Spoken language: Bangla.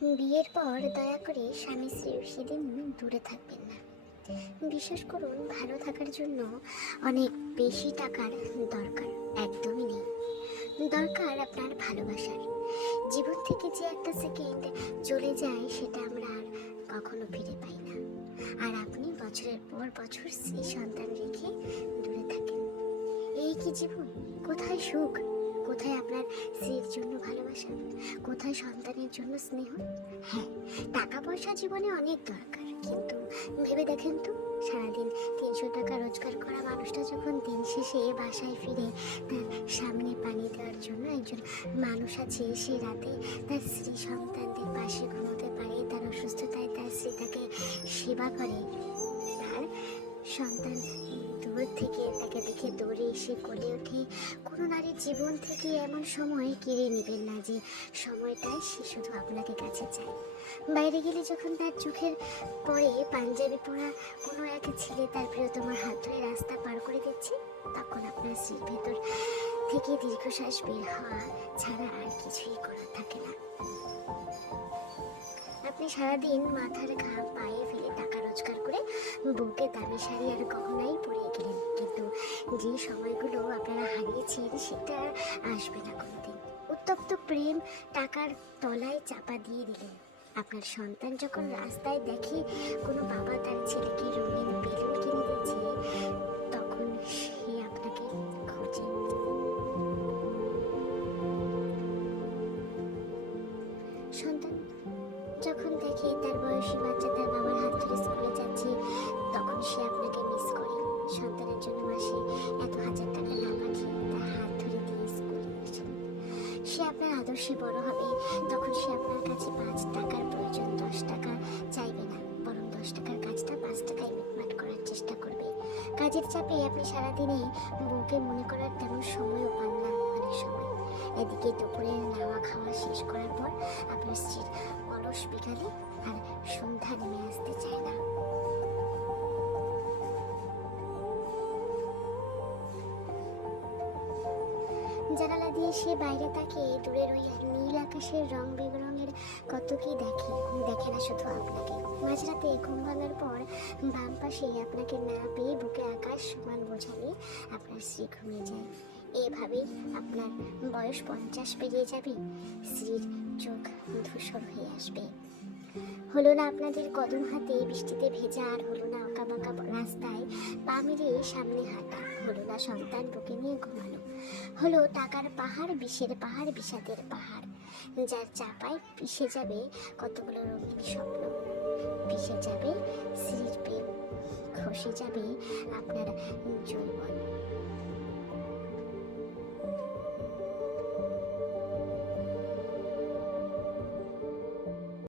বিয়ের পর দয়া করে স্বামী স্ত্রীর সেদিন দূরে থাকবেন না। বিশ্বাস করুন, ভালো থাকার জন্য অনেক বেশি টাকার দরকার একদমই নেই। দরকার আপনার ভালোবাসার। জীবন থেকে যে একটা সেকেন্ড চলে যায় সেটা আমরা আর কখনো ফিরে পাই না। আর আপনি বছরের পর বছর স্ত্রী সন্তান রেখে দূরে থাকেন। এই কি জীবন? কোথায় সুখ? কোথায় আপনার স্ত্রীর জন্য ভালোবাসা? কোথায় সন্তানের জন্য স্নেহ? হ্যাঁ, টাকা পয়সা জীবনে অনেক দরকার, কিন্তু ভেবে দেখেন তো, সারাদিন 300 টাকা রোজগার করা মানুষটা যখন দিন শেষে বাসায় ফিরে তার সামনে পানি দেওয়ার জন্য একজন মানুষ আছে, সে রাতে তার স্ত্রী সন্তানদের পাশে ঘুমোতে পারে, তার অসুস্থতায় তার স্ত্রী তাকে সেবা করে, তার সন্তান দূর থেকে তাকে দেখে দৌড়ে এসে কোলে ওঠে, কোনো নারীর জীবন থেকে এমন সময় কেড়ে নেবেন না যে সময়টায় সে শুধু আপনাকে কাছে চায়। বাইরে গেলে যখন তার চোখের পরে পাঞ্জাবি পরা কোনো এক ছেলে তার প্রিয়তমার হাত ধরে রাস্তা পার করে দিচ্ছে, তখন আপনার স্ত্রীর ভেতর থেকে দীর্ঘশ্বাস বের হওয়া ছাড়া আর কিছুই করার থাকে না। আপনি সারাদিন মাথার ঘাম পায়ে ফেলে টাকা রোজগার করে বউকে দামি শাড়ি আর গহনাই পরিয়ে গেলেন, কিন্তু যে সময়গুলো আপনারা হারিয়েছেন সেটা আর আসবে না কোনোদিন। উত্তপ্ত প্রেম টাকার তলায় চাপা দিয়ে দিলেন। আপনার সন্তান যখন রাস্তায় দেখে কোনো বাবা তার ছেলেকে রঙিন বেলুন কিনে দিচ্ছে, তখন সে আপনাকে খোঁজে। সন্তান যখন দেখে তার বয়সী বাচ্চা তার বাবার হাত ধরে স্কুলে যাচ্ছে, তখন সে আপনাকে মিস করে। সন্তানের জন্য মাসে এত হাজার টাকা না পাঠিয়ে তার হাত ধরে দিয়ে স্কুলে আসেন। সে আপনার আদর্শে বড় হবে, তখন সে আপনার কাছে 5 টাকার প্রয়োজন 10 টাকা চাইবে না, বরং 10 টাকার কাজটা 5 টাকায় মিটমাট করার চেষ্টা করবে। কাজের চাপে আপনি সারাদিনে বউকে মনে করার তেমন সময়ও পান না অনেক সময়। এদিকে দুপুরের নাওয়া খাওয়া শেষ করার পর আপনার স্ত্রীর অলস বিকালে আর সন্ধ্যা নেমে আসতে চায় না। জানালা দিয়ে সে বাইরে তাকিয়ে দূরের ওই নীল আকাশের রং বেরঙের কত কি দেখে। দেখে না শুধু আপনাকে। মাঝরাতে ঘুম ভাঙার পর বাম পাশে আপনাকে না পেয়ে বুকে আকাশ সমান বোঝা নিয়ে আপনার স্ত্রী ঘুমিয়ে যায়। এভাবেই আপনার বয়স 50 পেরিয়ে যাবে, স্ত্রীর চোখ ধূসর হয়ে আসবে। হলো না আপনাদের কদম হাতে বৃষ্টিতে ভেজা, আর হলো না আঁকাবাঁকা রাস্তায় পা মেরে সামনে হাঁটা, হলো না সন্তান বুকে নিয়ে ঘুমানো, হলো টাকার পাহাড়, বিষের পাহাড়, বিষাদের পাহাড়, যার চাপায় পিষে যাবে কতগুলো রঙিন স্বপ্ন, পিষে যাবে স্ত্রীর প্রেম, খসে যাবে আপনার জন্য